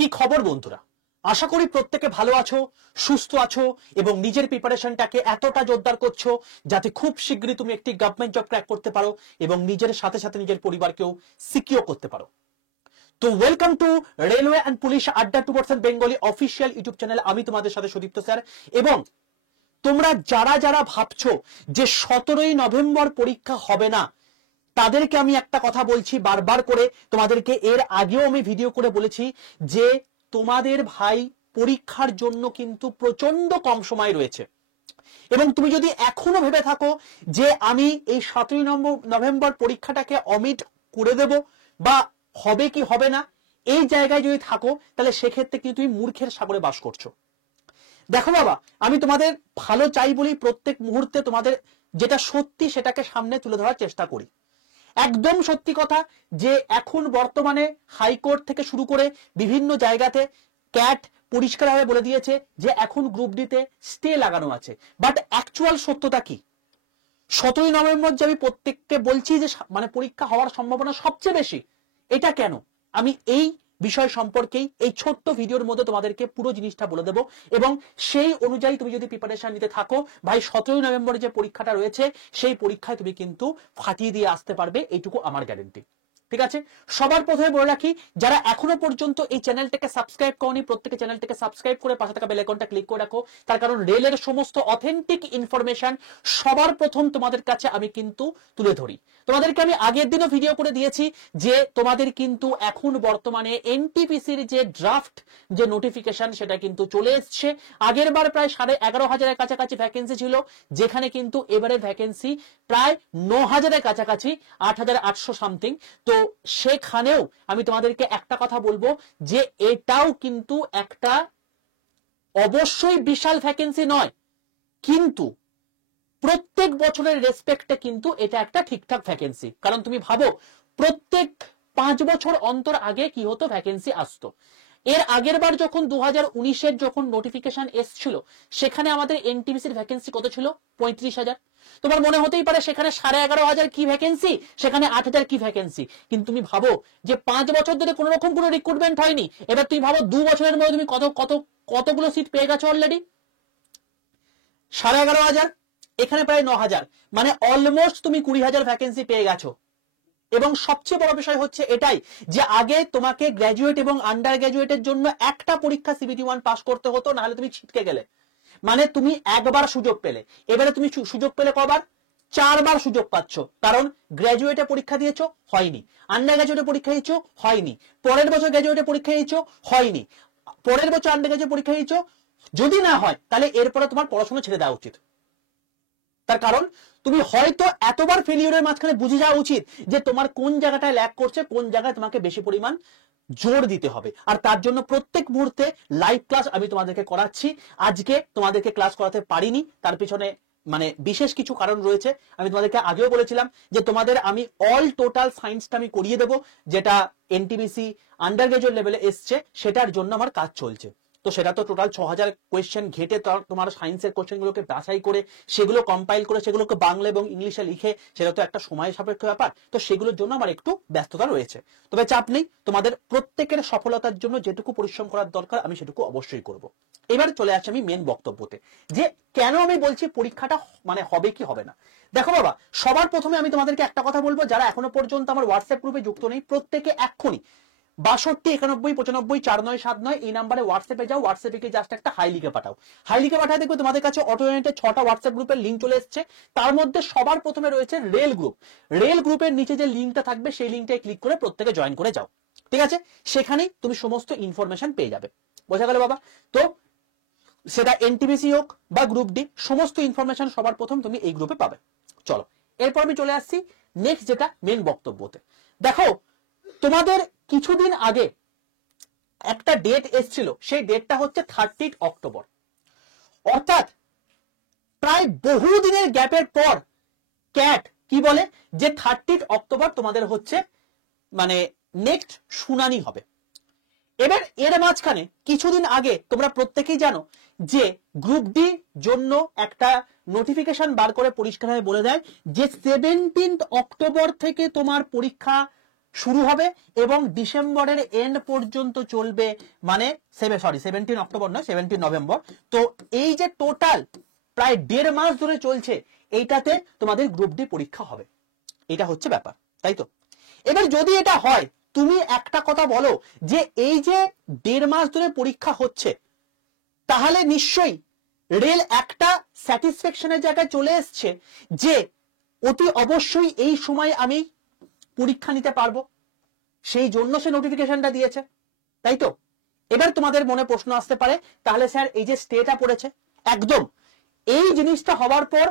কি খবর বন্ধুরা, আশা করি প্রত্যেকে ভালো আছো, সুস্থ আছো এবং নিজের প্রিপারেশনটাকে এতটা জোরদার করছো যাতে খুব শীঘ্রই তুমি একটি গভর্নমেন্ট জব ক্র্যাক করতে পারো এবং নিজের সাথে সাথে নিজের পরিবারকেও সিকিউর করতে পারো। তো welcome to railway and police আড্ডা 2% বেঙ্গলি অফিসিয়াল ইউটিউব চ্যানেল। আমি তোমাদের সাথে সুদীপ্ত স্যার। এবং তোমরা যারা যারা ভাবছো যে 17ই নভেম্বর পরীক্ষা হবে না, তাদেরকে আমি একটা কথা বলছি বারবার করে, তোমাদেরকে এর আগেও আমি ভিডিও করে বলেছি যে তোমাদের ভাই পরীক্ষার জন্য কিন্তু প্রচন্ড কম সময় রয়েছে। এবং তুমি যদি এখনো ভেবে থাকো যে আমি এই 17ই নভেম্বর পরীক্ষাটাকে অমিট করে দেব বা হবে কি হবে না, এই জায়গায় যদি থাকো তাহলে সেক্ষেত্রে কিন্তু তুমি মূর্খের সাগরে বাস করছো। দেখো বাবা, আমি তোমাদের ভালো চাই বলেই প্রত্যেক মুহূর্তে তোমাদের যেটা সত্যি সেটাকে সামনে তুলে ধরার চেষ্টা করি। একদম সত্যি কথা যে এখন বর্তমানে হাইকোর্ট থেকে শুরু করে বিভিন্ন জায়গাতে ক্যাট পরিষ্কারভাবে বলে দিয়েছে যে এখন গ্রুপ ডিতে স্টে লাগানো আছে। বাট অ্যাকচুয়াল সত্যতা কি? 17ই নভেম্বর যে আমি প্রত্যেককে বলছি যে মানে পরীক্ষা হওয়ার সম্ভাবনা সবচেয়ে বেশি, এটা কেন? আমি এই বিষয় সম্পর্কেই এই ছোট্ট ভিডিওর মধ্যে তোমাদেরকে পুরো জিনিসটা বলে দেবো এবং সেই অনুযায়ী তুমি যদি প্রিপারেশন নিতে থাকো, ভাই 17ই নভেম্বরে যে পরীক্ষাটা রয়েছে সেই পরীক্ষায় তুমি কিন্তু ফাটিয়ে দিয়ে আসতে পারবে, এইটুকু আমার গ্যারেন্টি। ঠিক আছে, সবার প্রথমে বলে রাখি, যারা এখনো পর্যন্ত এই চ্যানেলটাকে সাবস্ক্রাইব করনি প্রত্যেকে চ্যানেলটাকে সাবস্ক্রাইব করে পাশে থাকা বেল আইকনটা ক্লিক করে রাখো। তার কারণ রেলের সমস্ত অথেন্টিক ইনফরমেশন সবার প্রথম তোমাদের কাছে আমি কিন্তু তুলে ধরি। তোমাদেরকে আমি আগের দিনও ভিডিও করে দিয়েছি যে তোমাদের কিন্তু এখন বর্তমানে এনটিপিসির যে ড্রাফট যে নোটিফিকেশন সেটা কিন্তু চলে এসছে। আগের বার প্রায় 11,500-এর কাছাকাছি ভ্যাকেন্সি ছিল, যেখানে কিন্তু এবারে ভ্যাকেন্সি প্রায় 9,000-এর কাছাকাছি, 8,800 সামথিং। তো সেখানেও আমি তোমাদেরকে একটা কথা বলবো যে এটাও কিন্তু একটা অবশ্যই বিশাল ভ্যাকেন্সি নয়, কিন্তু প্রত্যেক বছরের রেসপেক্টে কিন্তু এটা একটা ঠিকঠাক ভ্যাকেন্সি। কারণ তুমি ভাবো প্রত্যেক 5 বছর অন্তর আগে কি হতো, ভ্যাকেন্সি আসতো। এর আগের বার যখন 2019-এর যখন নোটিফিকেশন এসছিল সেখানে আমাদের এনটিপিসির ভ্যাকেন্সি কত ছিল? 35,000। তোমার মনে হতেই পারে সেখানে 11,500 কি ভ্যাকেন্সি, সেখানে 8,000 কি ভ্যাকেন্সি। কিন্তু তুমি ভাবো যে 5 বছর ধরে কোন রকম কোনো রিক্রুটমেন্ট হয়নি। এবার তুমি ভাবো 2 বছরের মধ্যে তুমি কতগুলো সিট পেয়ে গেছো অলরেডি? 11,500, এখানে প্রায় 9,000, মানে অলমোস্ট তুমি 20,000 ভ্যাকেন্সি পেয়ে গেছো। এবং সবচেয়ে বড় বিষয় হচ্ছে এটাই যে আগে তোমাকে গ্র্যাজুয়েট এবং আন্ডার গ্র্যাজুয়েটের জন্য একটা পরীক্ষা CBT 1 পাস করতে হতো, না হলে তুমি ছিটকে গেলে। মানে তুমি একবার সুযোগ পেলে, এবারে তুমি সুযোগ পেলে কবার? 4 বার সুযোগ পাচ্ছ। কারণ গ্র্যাজুয়েটে পরীক্ষা দিয়েছো, হয়নি। আন্ডার গ্র্যাজুয়েটে পরীক্ষা দিয়েছো, হয়নি। পরের বছর গ্র্যাজুয়েটে পরীক্ষা দিয়েছো, হয়নি। পরের বছর আন্ডার গ্র্যাজুয়েটে পরীক্ষা দিয়েছো, যদি না হয় তাহলে এরপরে তোমার পড়াশোনা ছেড়ে দেওয়া উচিত। তার কারণ তুমি হয়তো এতবার ফেলিওরের মাঝখানে বুঝে যাওয়া উচিত যে তোমার কোন জায়গাটায় ল্যাক করছে, কোন জায়গায় তোমাকে বেশি পরিমাণ জোর দিতে হবে। আর তার জন্য প্রত্যেক মুহূর্তে লাইভ ক্লাস আমি তোমাদেরকে করাচ্ছি। আজকে তোমাদেরকে ক্লাস করাতে পারিনি, তার পিছনে মানে বিশেষ কিছু কারণ রয়েছে। আমি তোমাদেরকে আগেও বলেছিলাম যে তোমাদের আমি অল টোটাল সায়েন্সটা আমি করিয়ে দেবো, যেটা এনটিপিসি আন্ডার গ্রাজুয়েট লেভেলে এসছে, সেটার জন্য আমার কাজ চলছে। তো সেটা তো টোটাল 6,000 কোয়েশ্চেন ঘেটে তোমার সায়েন্সের কোয়েশ্চেনগুলোকে বাছাই করে সেগুলো কম্পাইল করে সেগুলোকে বাংলা এবং ইংলিশে লিখে, সেটা তো একটা সময় সাপেক্ষ ব্যাপার। তো সেগুলোর জন্য আমার একটু ব্যস্ততা রয়েছে। তবে চাপ নেই, তোমাদের প্রত্যেকের সফলতার জন্য যেটুকু পরিশ্রম করার দরকার আমি সেটুকু অবশ্যই করব। এবার চলে আসছি আমি মেন বক্তব্যতে, যে কেন আমি বলছি পরীক্ষাটা মানে হবে কি হবে না। দেখো বাবা, সবার প্রথমে আমি তোমাদেরকে একটা কথা বলবো, যারা এখনো পর্যন্ত আমার হোয়াটসঅ্যাপ গ্রুপে যুক্ত নেই প্রত্যেকে এক্ষুনি 62 91 95 4979 এই নাম্বারে হোয়াটসঅ্যাপে যাও। হোয়াটসঅ্যাপে গিয়ে জাস্ট একটা হাই লিখে পাঠাও। হাই লিখে পাঠায় দেখবে তোমাদের কাছে অটোমেটিক 6টা হোয়াটসঅ্যাপ গ্রুপের লিঙ্ক চলে এসেছে। তার মধ্যে সবার প্রথমে রয়েছে রেল গ্রুপ। রেল গ্রুপের নিচে যে লিঙ্কটা থাকবে সেই লিঙ্কটায় ক্লিক করে প্রত্যেকে জয়েন করে যাও। ঠিক আছে, সেখানেই তুমি সমস্ত ইনফরমেশন পেয়ে যাবে। বোঝা গেল বাবা? তো সেটা এনটিপিসি হোক বা গ্রুপ ডি, সমস্ত ইনফরমেশন সবার প্রথম তুমি এই গ্রুপে পাবে। চলো এরপর আমি চলে আসছি নেক্সট যেটা মেন বক্তব্যতে। দেখো, তোমাদের কিছুদিন আগে একটা ডেট এসেছিল, সেই ডেটটা হচ্ছে 30 অক্টোবর। অর্থাৎ প্রায় বহুদিনের গ্যাপের পর ক্যাট কি বলে যে 30 অক্টোবর তোমাদের হচ্ছে মানে নেক্সট শুনানি হবে। এবার এর মাঝখানে কিছুদিন আগে তোমরা প্রত্যেকেই জানো যে গ্রুপ ডি জন্য একটা নোটিফিকেশন বার করে পরিষ্কারভাবে বলে দেয় যে 17 অক্টোবর থেকে তোমার পরীক্ষা শুরু হবে এবং ডিসেম্বরের এন্ড পর্যন্ত চলবে, মানে 17 অক্টোবর নয়, 17 নভেম্বর। তো এই যে টোটাল প্রায় 1.5 মাস ধরে চলছে, এইটাতে তোমাদের গ্রুপ ডি পরীক্ষা হবে। এটা হচ্ছে ব্যাপার, তাই তো? এবার যদি এটা হয়, তুমি একটা কথা বলো যে এই যে 1.5 মাস ধরে পরীক্ষা হচ্ছে, তাহলে নিশ্চয়ই রেল একটা স্যাটিসফ্যাকশনের জায়গায় চলে এসছে যে অতি অবশ্যই এই সময় আমি পরীক্ষা নিতে পারবো, সেই জন্য সে নোটিফিকেশনটা দিয়েছে, তাই তো? এবার তোমাদের মনে প্রশ্ন আসতে পারে, তাহলে স্যার এই যে স্টেটা পড়েছে, একদম এই জিনিসটা হওয়ার পর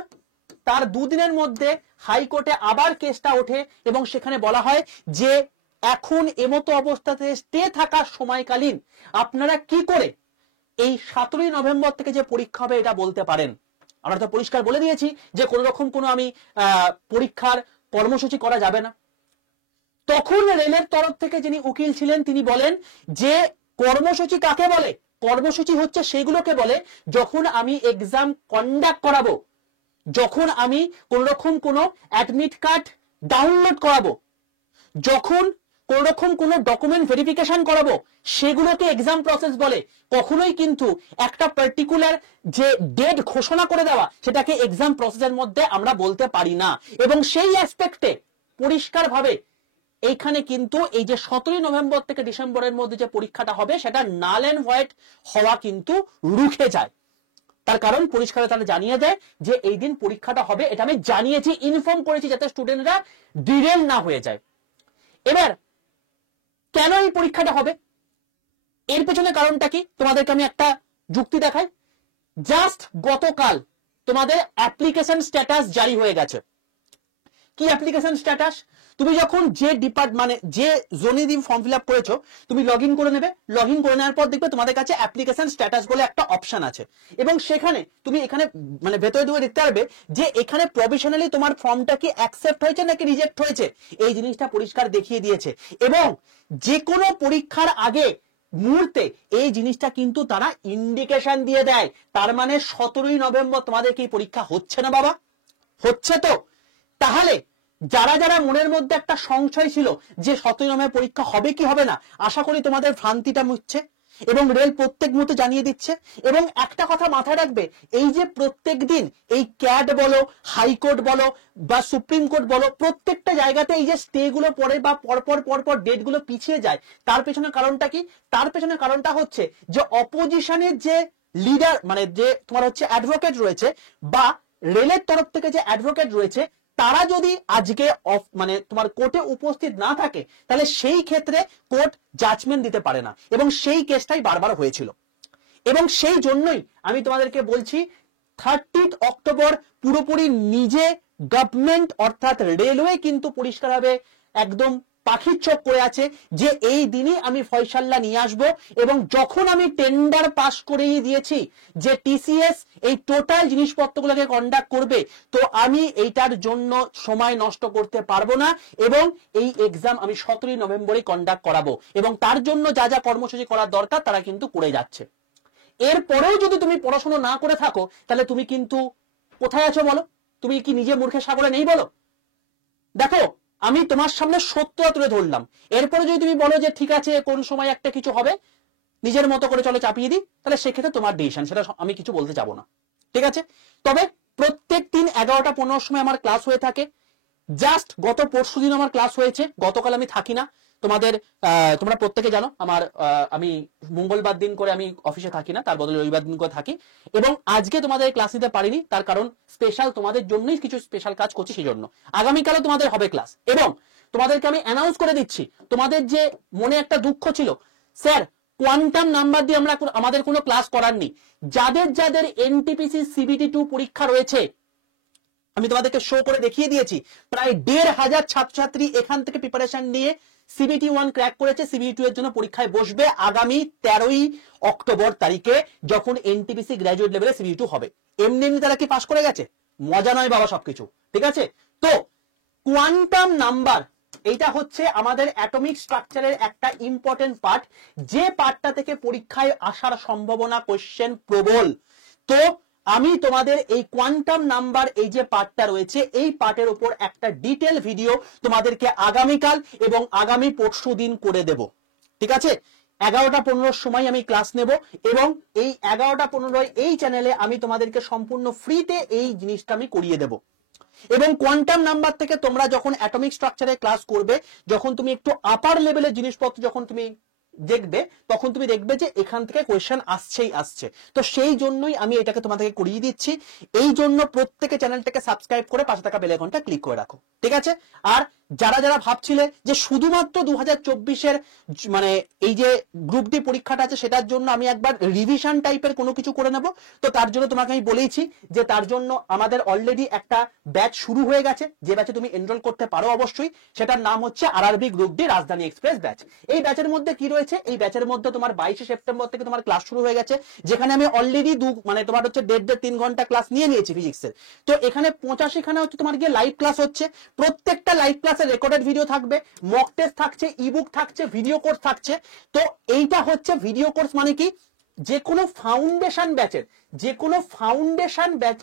তার 2 দিনের মধ্যে হাইকোর্টে আবার কেসটা ওঠে এবং সেখানে বলা হয় যে এখন এমতো অবস্থাতে স্টে থাকার সময়কালীন আপনারা কি করে এই 17 নভেম্বর থেকে যে পরীক্ষা হবে এটা বলতে পারেন। আমরা তো পরিষ্কার বলে দিয়েছি যে কোন রকম কোনো আমি পরীক্ষার কর্মসূচি করা যাবে না। তখন রেলের তরফ থেকে যিনি উকিল ছিলেন তিনি বলেন যে কর্মসূচি কাকে বলে? কর্মসূচি হচ্ছে সেগুলোকে বলে যখন আমি এক্সাম কন্ডাক্ট করাবো, যখন আমি কোন রকম কোনো অ্যাডমিট কার্ড ডাউনলোড করাবো, যখন কোন রকম কোনো ডকুমেন্ট ভেরিফিকেশন করাবো, সেগুলোকে এক্সাম প্রসেস বলে। কখনোই কিন্তু একটা পার্টিকুলার যে ডেট ঘোষণা করে দেওয়া, সেটাকে এক্সাম প্রসেসের মধ্যে আমরা বলতে পারি না। এবং সেই অ্যাসপেক্টে পরিষ্কার ভাবে এইখানে কিন্তু এই যে 17 নভেম্বর থেকে ডিসেম্বরের মধ্যে যে পরীক্ষাটা হবে, সেটা নাল এন্ড হোয়াইট হওয়া কিন্তু রুখে যায়। তার কারণ পরিষ্কার তারা জানিয়ে দেয় যে এই দিন পরীক্ষাটা হবে, এটা আমি জানিয়েছি, ইনফর্ম করেছি, যাতে স্টুডেন্টরা ডিরেল না হয়ে যায়। এবার কেন এই পরীক্ষাটা হবে, এর পেছনে কারণটা কি তোমাদেরকে আমি একটা যুক্তি দেখাই। জাস্ট গতকাল তোমাদের অ্যাপ্লিকেশন স্ট্যাটাস জারি হয়ে গেছে। কি অ্যাপ্লিকেশন স্ট্যাটাস? তুমি যখন যে মানে যে জোনে দিয়ে ফর্ম ফিল আপ করেছো, তুমি লগ ইন করে নেবে। লগ ইন করে নেওয়ার পর দেখবে তোমাদের কাছে অ্যাপ্লিকেশন স্ট্যাটাস বলে একটা অপশন আছে, এবং সেখানে তুমি এখানে মানে ভেতরে ঢুকে দেখতে পারবে যে এখানে প্রভিশনালি তোমার ফর্মটা কি অ্যাকসেপ্ট হয়েছে নাকি রিজেক্ট হয়েছে, এই জিনিসটা পরিষ্কার দেখিয়ে দিয়েছে। এবং যে কোনো পরীক্ষার আগে মুহূর্তে এই জিনিসটা কিন্তু তারা ইন্ডিকেশন দিয়ে দেয়। তার মানে 17 নভেম্বর তোমাদের কি পরীক্ষা হচ্ছে না বাবা? হচ্ছে তো। তাহলে যারা যারা মনের মধ্যে একটা সংশয় ছিল যে 17 নভেম্বর পরীক্ষা হবে কি হবে না, আশা করি তোমাদের ভ্রান্তিটা মুছছে এবং রেল প্রত্যেক মুহূর্তে জানিয়ে দিচ্ছে। এবং একটা কথা মাথায় রাখবে, এই যে প্রত্যেক দিন এই ক্যাট বলো, হাইকোর্ট বলো বা সুপ্রিম কোর্ট বলো, প্রত্যেকটা জায়গাতে এই যে স্টে গুলো পড়ে বা পরপর ডেট গুলো পিছিয়ে যায়, তার পেছনে কারণটা কি? তার পেছনে কারণটা হচ্ছে যে অপোজিশনের যে লিডার, মানে যে তোমার হচ্ছে অ্যাডভোকেট রয়েছে, বা রেলের তরফ থেকে যে অ্যাডভোকেট রয়েছে, তারা যদি আজকে মানে তোমার কোর্টে উপস্থিত না থাকে, তাহলে সেই ক্ষেত্রে কোর্ট জাজমেন্ট দিতে পারে না, এবং সেই কেসটাই বারবার হয়েছিল। এবং সেই জন্যই আমি তোমাদেরকে বলছি 30 অক্টোবর পুরোপুরি নিজে গভর্নমেন্ট অর্থাৎ রেলওয়ে কিন্তু পরিষ্কারভাবে একদম পাখির চোখ করে আছে যে এই দিনই আমি ফয়সাল্লা নিয়ে আসবো। এবং যখন আমি টেন্ডার পাস করেই দিয়েছি যে টিসিএস এই টোটাল জিনিসপত্রগুলোকে কন্ডাক্ট করবে, তো আমি এইটার জন্য সময় নষ্ট করতে পারবো না, এবং এই এক্সাম আমি 17 নভেম্বরে কন্ডাক্ট করাবো, এবং তার জন্য যা যা কর্মসূচি করার দরকার তারা কিন্তু করে যাচ্ছে। এরপরেও যদি তুমি পড়াশোনা না করে থাকো, তাহলে তুমি কিন্তু কোথায় আছো বলো? তুমি কি নিজে মূর্খের সাগরে নেই বলো? দেখো, আমি তোমার সামনে সত্যটা তুলে ধরলাম, এরপরে যদি তুমি বলো যে ঠিক আছে কোন সময় একটা কিছু হবে, নিজের মতো করে চলো চাপিয়ে দিই, তাহলে সেক্ষেত্রে তোমার ডিসিশন, সেটা আমি কিছু বলতে যাবো না, ঠিক আছে? তবে প্রত্যেক দিন 11টা 15 সময় আমার ক্লাস হয়ে থাকে। জাস্ট গত পরশুদিন আমার ক্লাস হয়েছে, গতকাল আমি থাকি না। তোমরা প্রত্যেকে জানো আমার আমি মঙ্গলবার দিন করে আমি অফিসে থাকি না, তার বদলে রবিবার দিন করে থাকি। এবং আজকে তোমাদের ক্লাস নিতে পারিনি, তার কারণ স্পেশাল তোমাদের জন্যই কিছু স্পেশাল কাজ করছি, সেই জন্য। আগামীকালও তোমাদের হবে ক্লাস, এবং তোমাদেরকে আমি অ্যানাউন্স করে দিচ্ছি, তোমাদের যে মনে একটা দুঃখ ছিল স্যার কোয়ান্টাম নাম্বার দিয়ে আমাদের কোনো ক্লাস করাননি, যাদের যাদের এনটিপিসি সিবিটি 2 পরীক্ষা রয়েছে আমি তোমাদেরকে শো করে দেখিয়ে দিয়েছি। প্রায় 1,500 ছাত্রছাত্রী এখান থেকে প্রিপারেশন নিয়ে সিবিটি 1 ক্র্যাক করেছে, সিবিটি 2 এর জন্য পরীক্ষায় বসবে আগামী 13 অক্টোবর তারিখে, যখন এনটিপিসি গ্র্যাজুয়েট লেভেলে সিবিটি 2 হবে। এমনি এমনি তারা কি পাস করে গেছে? মজা নয় বাবা সবকিছু, ঠিক আছে? তো কোয়ান্টাম নাম্বার এইটা হচ্ছে আমাদের অ্যাটমিক স্ট্রাকচারের একটা ইম্পর্টেন্ট পার্ট, যে পার্টটা থেকে পরীক্ষায় আসার সম্ভাবনা কোশ্চেন প্রবল। তো আমি তোমাদের এই কোয়ান্টাম নাম্বার এই যে পার্টটা রয়েছে এই পার্টের উপর একটা ডিটেল ভিডিও তোমাদেরকে আগামীকাল এবং আগামী পরশু দিন করে দেব, ঠিক আছে? 11টা 15 সময় আমি ক্লাস নেব এবং এই 11টা 15 এই চ্যানেলে আমি তোমাদেরকে সম্পূর্ণ ফ্রিতে এই জিনিসটা আমি করিয়ে দেব। এবং কোয়ান্টাম নাম্বার থেকে তোমরা যখন অ্যাটমিক স্ট্রাকচারে ক্লাস করবে, যখন তুমি একটু আপার লেভেলের জিনিসপত্র যখন তুমি দেখবে, তখন তুমি দেখবে যে এখান থেকে কোয়েশ্চেন আসছেই আসছে। তো সেই জন্যই আমি এটাকে তোমাদেরকে করিয়ে দিচ্ছি। এই জন্য প্রত্যেকে চ্যানেলটাকে সাবস্ক্রাইব করে পাশে থাকা বেল আইকনটা ক্লিক করে রাখো, ঠিক আছে? আর যারা যারা ভাবছিলে যে শুধুমাত্র 2024-এর মানে এই যে গ্রুপ ডি পরীক্ষাটা আছে সেটার জন্য আমি একবার রিভিশন টাইপের কোনো কিছু করে নেব, তো তার জন্য তোমাকে আমি বলেইছি যে তার জন্য আমাদের অলরেডি একটা ব্যাচ শুরু হয়ে গেছে, যে ব্যাচে তুমি এনরোল করতে পারো অবশ্যই। সেটার নাম হচ্ছে আরআরবি গ্রুপ ডি রাজধানী এক্সপ্রেস ব্যাচ। এই ব্যাচের মধ্যে কি রয়েছে, এই ব্যাচের মধ্যে তোমার 22শে সেপ্টেম্বর থেকে তোমার ক্লাস শুরু হয়ে গেছে, যেখানে আমি অলরেডি মানে তোমার হচ্ছে 1.5 ঘন্টা ক্লাস নিয়ে নিয়েছি ফিজিক্সের। তো এখানে 85 খানা হচ্ছে তোমার গিয়ে লাইভ ক্লাস হচ্ছে। প্রত্যেকটা লাইভ ক্লাসে রেকর্ডেড ভিডিও থাকবে, মক টেস্ট থাকছে, ইবুক থাকছে, ভিডিও কোর্স থাকছে। তো এইটা হচ্ছে ভিডিও কোর্স মানে কি, যে কোনো ফাউন্ডেশন ব্যাচের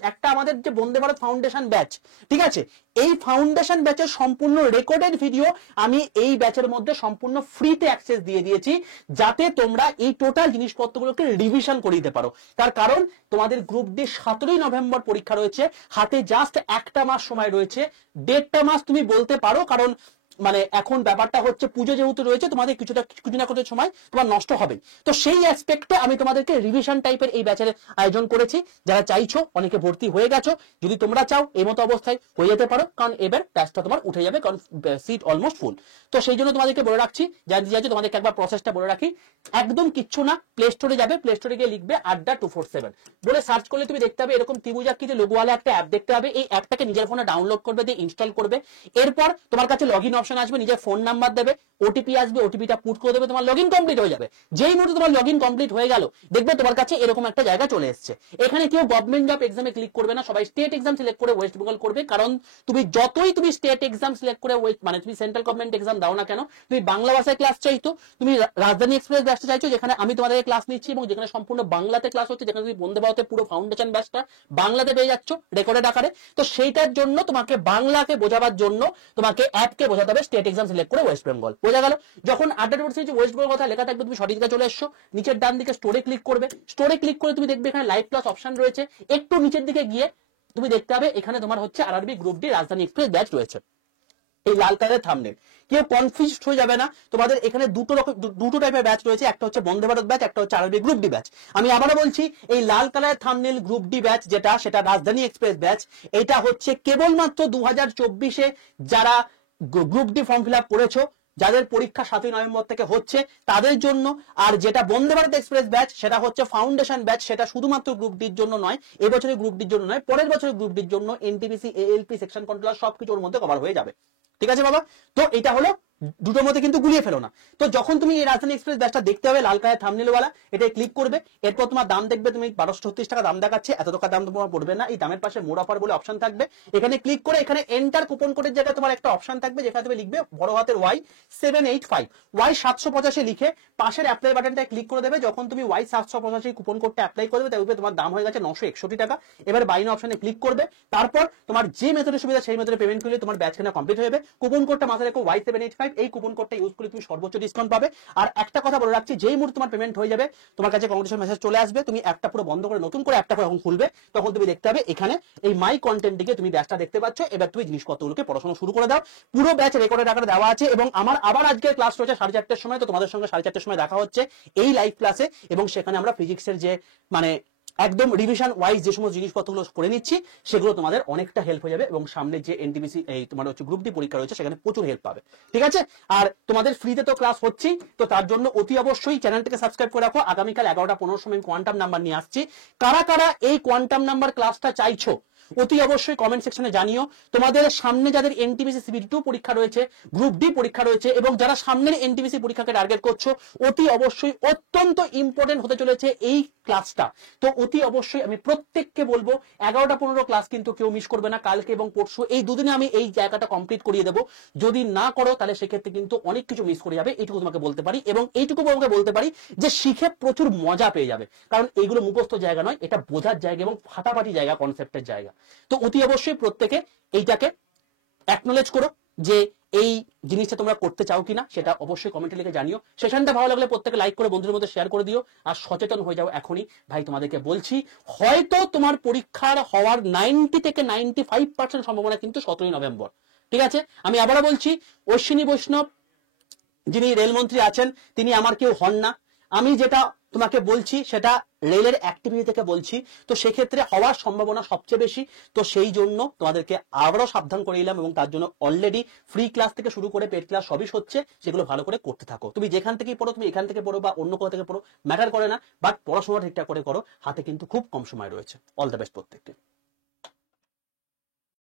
একটা আমাদের যে বন্দে ভারত ফাউন্ডেশন ব্যাচ, ঠিক আছে, এই ফাউন্ডেশন ব্যাচের সম্পূর্ণ রেকর্ডেড ভিডিও আমি এই ব্যাচের মধ্যে সম্পূর্ণ ফ্রিতে অ্যাক্সেস দিয়ে দিয়েছি, যাতে তোমরা এই টোটাল জিনিসপত্রগুলোকে রিভিশন করে দিতে পারো। তার কারণ তোমাদের গ্রুপ ডি 17ই নভেম্বর পরীক্ষা রয়েছে, হাতে জাস্ট একটা মাস সময় রয়েছে। 1.5টা মাস তুমি বলতে পারো, কারণ মানে এখন ব্যাপারটা হচ্ছে পুজো যেহেতু রয়েছে, তোমাদের কিছু না কিছু সময় তোমার নষ্ট হবে। তো সেই অ্যাসপেক্টে আমি তোমাদেরকে রিভিশন টাইপের এই ব্যাচের আয়োজন করেছি। যারা চাইছো, অনেকে ভর্তি হয়ে গেছো, যদি তোমরা চাও এই মতো অবস্থায় হয়ে যেতে পারো, কারণ এবার ব্যাচটা তোমার উঠে যাবে, কারণ সিট অলমোস্ট ফুল। তো সেই জন্য তোমাদেরকে বলে রাখছি, জানতে চাইছো তোমাদেরকে একবার প্রসেসটা বলে রাখি। একদম কিচ্ছু না, প্লে স্টোরে যাবে, প্লে স্টোরে গিয়ে লিখবে আড্ডা 247, বলে সার্চ করলে তুমি দেখতে পাবে এরকম ত্রিভুজাকৃতি যে লোগোওয়ালা একটা অ্যাপ দেখতে পাবে। এই অ্যাপটাকে নিজের ফোনে ডাউনলোড করবে, দিয়ে ইনস্টল করবে। এরপর তোমার কাছে লগইন অপশন আসবে, নিজের ফোন নাম্বার দেবে, ওটিপি আসবে, ওটিপিটা পুট করে দেবে, তোমার লগইন কমপ্লিট হয়ে যাবে। যেই মুহূর্তে তোমার লগইন কমপ্লিট হয়ে গেল, দেখবে তোমার কাছে এরকম একটা জায়গা চলে এসেছে। এখানে কেউ গভর্নমেন্ট জব এক্সামে ক্লিক করবে না, সবাই স্টেট এক্সাম সিলেক্ট করে ওয়েস্ট বেঙ্গল করবে। কারণ তুমি যতই তুমি স্টেট এক্সাম সিলেক্ট করে মানে তুমি সেন্ট্রাল গভর্নমেন্ট এক্সাম দাও না কেন, তুমি বাংলা ভাষায় ক্লাস চাইতো, তুমি রাজধানী এক্সপ্রেস ব্যাচটা চাইছো, যেখানে আমি তোমাদের ক্লাস নিচ্ছি এবং যেখানে সম্পূর্ণ বাংলাতে ক্লাস হচ্ছে, যেখানে তুমি বন্দে ভারতের পুরো ফাউন্ডেশন ব্যাচটা বাংলাতে পেয়ে যাচ্ছ রেকর্ডেড আকারে। তো সেইটার জন্য তোমাকে বাংলাকে বোঝাবার জন্য তোমাকে অ্যাপকে বোঝাতে হবে স্টেট এক্সাম সিলেক্ট করে ওয়েস্ট বেঙ্গল। বোঝা গেল? যখন আড্ডা ওয়েস্ট বেঙ্গল কথা লেখা থাকবে, তুমি সঠিক চলে এসছো, নিচের ডান দিকে স্টোরে ক্লিক করবে। স্টোরে ক্লিক করে তুমি দেখবে এখানে লাইভ ক্লাস অপশন রয়েছে। একটু নিচের দিকে গিয়ে তুমি দেখতে পাবে এখানে তোমার হচ্ছে আরআরবি গ্রুপ ডি রাজধানী এক্সপ্রেস ব্যাচ রয়েছে, এই লাল কালারের থাম্বনেল। কেউ কনফিউজড হয়ে যাবে না, তোমাদের এখানে দুটো টাইপের ব্যাচ রয়েছে, একটা হচ্ছে বন্দে ভারত ব্যাচ, একটা হচ্ছে আরআরবি গ্রুপ ডি ব্যাচ। আমি আবারও বলছি, এই লাল কালারের থাম্বনেল গ্রুপ ডি ব্যাচ যেটা, সেটা রাজধানী এক্সপ্রেস ব্যাচ। এটা হচ্ছে কেবলমাত্র 2024-এ যারা group D form fill up করেছো, যাদের পরীক্ষা 7ই নভেম্বর থেকে হচ্ছে, তাদের জন্য। আর যেটা বন্দে ভারত এক্সপ্রেস ব্যাচ, সেটা হচ্ছে ফাউন্ডেশন ব্যাচ, সেটা শুধুমাত্র গ্রুপ ডির জন্য নয়, এবছরের গ্রুপ ডির জন্য নয়, পরের বছরের গ্রুপ ডির জন্য এনটিপিসি, এএলপি, সেকশন কন্ট্রোলার সবকিছু ওর মধ্যে কভার হয়ে যাবে। ঠিক আছে বাবা? তো এটা হলো, দুটোর মধ্যে কিন্তু গুলিয়ে ফেলো না। তো যখন তুমি এই রাজধানী এক্সপ্রেস ব্যাচটা দেখতে হবে, লাল কালার থাম্বনেলওয়ালা, এটাই ক্লিক করবে। এরপর তোমার দাম দেখবে, তুমি 1236 টাকা দাম দেখাচ্ছে, এত টাকা দাম তোমার পড়বে না। এই দামের পাশে মোর অফার বলে অপশন থাকবে, এখানে ক্লিক করে এখানে এন্টার কুপন কোডের জায়গায় তোমার একটা অপশন থাকবে, যেখানে তুমি লিখবে বড় হাতের Y785, Y785 লিখে পাশের অ্যাপ্লাই বাটনটায় ক্লিক করে দেবে। যখন তুমি Y785 কুপন কোডটা অ্যাপ্লাই করবে, তাই তোমার দাম হয়ে গেছে 961 টাকা। এবার বাইন অপশনে ক্লিক করবে, তারপর তোমার যে মেথডে সুবিধা সেই মেথডে পেমেন্ট করলে তোমার ব্যাচ কেনা কমপ্লিট হয়ে যাবে। কুপন কোডটা মাথায় রেখো Y785, এই কুপন কোডটা ইউজ করে তুমি সর্বোচ্চ ডিসকাউন্ট পাবে। আর একটা কথা বলে রাখছি, যেই মুহূর্তে তোমার পেমেন্ট হয়ে যাবে, তোমার কাছে কংগ্রেচুলেশন মেসেজ চলে আসবে। তুমি অ্যাপটা পুরো বন্ধ করে নতুন করে অ্যাপটা যখন খুলবে, তখন তুমি দেখতে পাবে এখানে এই মাই কন্টেন্ট দিকে তুমি ব্যাচটা দেখতে পাচ্ছ। এবার তুমি জিনিসপত্রগুলোকে পড়াশোনা শুরু করে দাও। পুরো ব্যাচ রেকর্ডের আকারে দেওয়া আছে, এবং আমার আবার আজকের ক্লাস রয়েছে 4:30টার সময়। তো তোমাদের সঙ্গে 4:30টার সময় দেখা হচ্ছে এই লাইভ ক্লাসে, এবং সেখানে আমরা ফিজিক্সের যে মানে একদম রিভিশন ওয়াইজ যে সমস্ত জিনিসপত্রগুলো করে নিচ্ছি, সেগুলো তোমাদের অনেকটা হেল্প হয়ে যাবে, এবং সামনে যে এনটিপিসি এই তোমার হচ্ছে গ্রুপ ডি পরীক্ষা রয়েছে, সেখানে প্রচুর হেল্প পাবে। ঠিক আছে? আর তোমাদের ফ্রিতে তো ক্লাস হচ্ছেই, তো তার জন্য অতি অবশ্যই চ্যানেলটাকে সাবস্ক্রাইব করে রাখো। আগামীকাল 11টা 15 সময় কোয়ান্টাম নাম্বার নিয়ে আসছি। কারা কারা এই কোয়ান্টাম নাম্বার ক্লাসটা চাইছো, অতি অবশ্যই কমেন্ট সেকশনে জানিও। তোমাদের সামনে যাদের এনটিপিসি সিবিটি 2 পরীক্ষা রয়েছে, গ্রুপ ডি পরীক্ষা রয়েছে এবং যারা সামনের এনটিপিসি পরীক্ষাকে টার্গেট করছো, অতি অবশ্যই অত্যন্ত ইম্পর্টেন্ট হতে চলেছে এই ক্লাসটা। তো অতি অবশ্যই আমি প্রত্যেককে বলবো 11টা 15 ক্লাস কিন্তু কেউ মিস করবে না। কালকে এবং পরশু এই দুদিনে আমি এই জায়গাটা কমপ্লিট করিয়ে দেবো। যদি না করো তাহলে সেক্ষেত্রে কিন্তু অনেক কিছু মিস করে যাবে, এইটুকু তোমাকে বলতে পারি। এবং এইটুকু তোমাকে বলতে পারি যে শিখে প্রচুর মজা পেয়ে যাবে, কারণ এইগুলো মুখস্থ জায়গা নয়, এটা বোঝার জায়গা এবং ফাটাফাটি জায়গা, কনসেপ্টের জায়গা। তো অতি অবশ্যই প্রত্যেকে এইটাকে অ্যাকনোলেজ করো যে এই জিনিসটা তোমরা করতে চাও কিনা, সেটা অবশ্যই কমেন্টে লিখে জানিও। সেশনটা ভালো লাগলে প্রত্যেকে লাইক করে বন্ধুদের মধ্যে শেয়ার করে দিও, আর সচেতন হয়ে যাও এখনই। ভাই তোমাদেরকে বলছি, হয়তো তোমার পরীক্ষার হওয়ার 90 থেকে 95% সম্ভাবনা কিন্তু 17ই নভেম্বর। ঠিক আছে, আমি আবারও বলছি, অশ্বিনী বৈষ্ণব যিনি রেলমন্ত্রী আছেন তিনি আমার কেউ হন না। আমি যেটা তোমাকে বলছি সেটা রেলের অ্যাক্টিভিটি থেকে বলছি, তো সেক্ষেত্রে হওয়ার সম্ভাবনা সবচেয়ে বেশি। তো সেই জন্য তোমাদেরকে আবারও সাবধান করে দিলাম, এবং তার জন্য অলরেডি ফ্রি ক্লাস থেকে শুরু করে পেড ক্লাস সবই হচ্ছে, সেগুলো ভালো করে করতে থাকো। তুমি যেখান থেকেই পড়ো, তুমি এখান থেকে পড়ো বা অন্য কোথা থেকে পড়ো, ম্যাটার করে না, বাট পড়াশোনা ঠিকঠাক করে করো, হাতে কিন্তু খুব কম সময় রয়েছে। অল দ্য বেস্ট প্রত্যেককে।